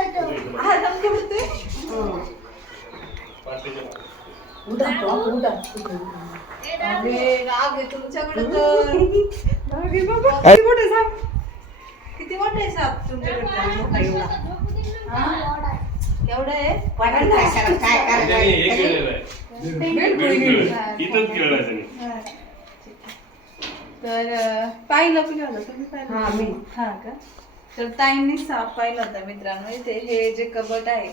धमकी होते उडा उडा आहे तुमच्याकडे तर मोठे साप किती मोठे साप तुमच्याकडे केवढं आहे काय. तर पाहिलं पण होतं तुम्ही पाहिलं हा, मी. हा का तर ताईंनी साप पाहिला होता मित्रांनो. इथे हे जे कबट आहे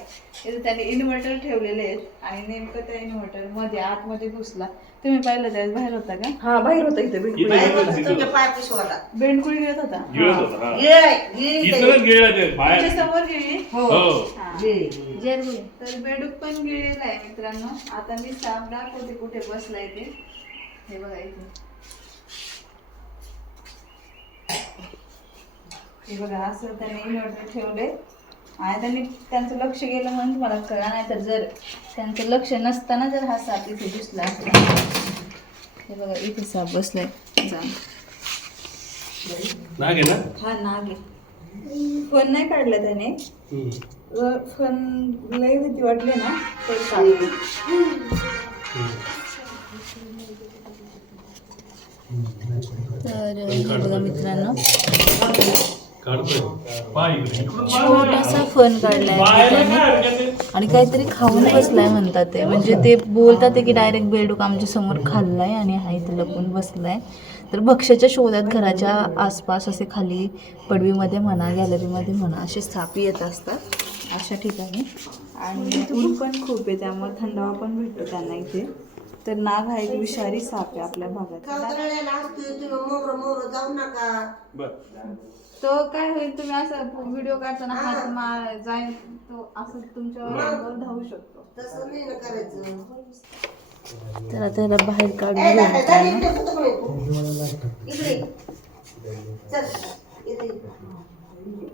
इथे त्यांनी इन्व्हर्टर ठेवलेले आहेत आणि नेमकं त्या इन्व्हर्टरमध्ये आतमध्ये घुसला. तुम्ही पाहिलं त्यावेळेस बाहेर होता का? हा बाहेर होता इथे बिलकुल बेंडकुळी गिळत होता गिळत होता? हा. ये ये इथूनच गिळला ते तुमच्या बाहेर समोर गिळली हो. हा. तर बेडूक पण गिळलेला आहे मित्रांनो. आता मी साप दाखवते कुठे बसलाय ते. हे बघा इथे. हे बघा असं त्यांनी इन्व्हर्टर ठेवले. आणि त्यांनी त्यांचं लक्ष गेलं म्हणून तुम्हाला कळा नाही तर जर त्यांचं लक्ष नसताना जर हा साप इथे दिसला असला हे बघा इथे साप बसलाय. जा. नाग ना? हा नाग आहे. फोन नाही काढला त्याने. फन लय भीती वाटली ना तर काढली तर बघा मित्रांनो. छोटासा फन काढलाय? आणि काहीतरी खाऊन बसलाय म्हणतात ते. म्हणजे ते बोलतात ते की डायरेक्ट बेडूक आमच्यासमोर खाल्लाय आणि हा इथे लपून बसलाय. तर भक्ष्याच्या शोधात घराच्या आसपास असे खाली पडवीमध्ये म्हणा गॅलरीमध्ये म्हणा असे सापी येत असतात. अशा ठिकाणी. आणि ऊन पण खूप आहे त्यामुळे थंडावा पण भेटतो त्यांना इथे. तर नाग हा एक विषारी साप आहे आपल्या भागात कावतळ्याला असतोय तुम्ही मोर मोर जाऊ नका बरं. तो काय होईल तुम्ही असं व्हिडिओ काढताना हात मार जाईल तो असं तुमच्या अंगावर धावू शकतो तसं नाही ना करायचं तर आता याला बाहेर काढून ए, घेऊ दादा, मित्रांनो. दादा, इकडे कुठं पण इकडे ये. चल इथे ये.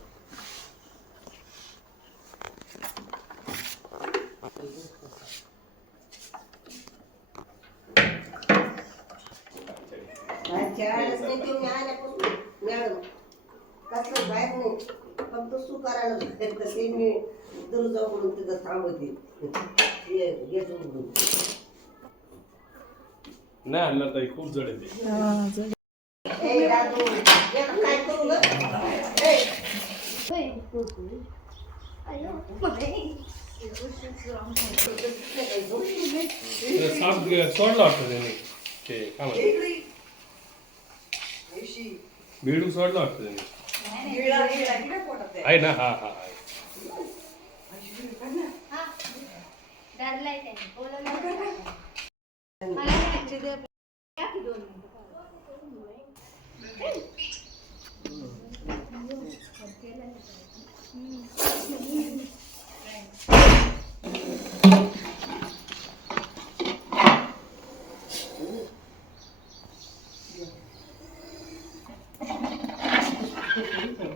तुम्ही आल्यापासून मॅडम कसलं बाहेर नाही. फक्त सू करायला बाहेर ते मी दुर्जाकडून तिथं थांबवते. नाही आणणार ताई खूप जड आहे ते. ए, राजू, ये ना, काय करू ते गे- सोडला वाटतं त्याने. ते काय म्हणतात बेडूक सोडला वाटतं त्याने आहे ना हा हा आहे इकडं बाहेर आहे म्हणून बघू तुला.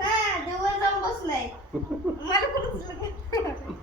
हा, जवळ जाऊन बस बसलाय. मला कुठं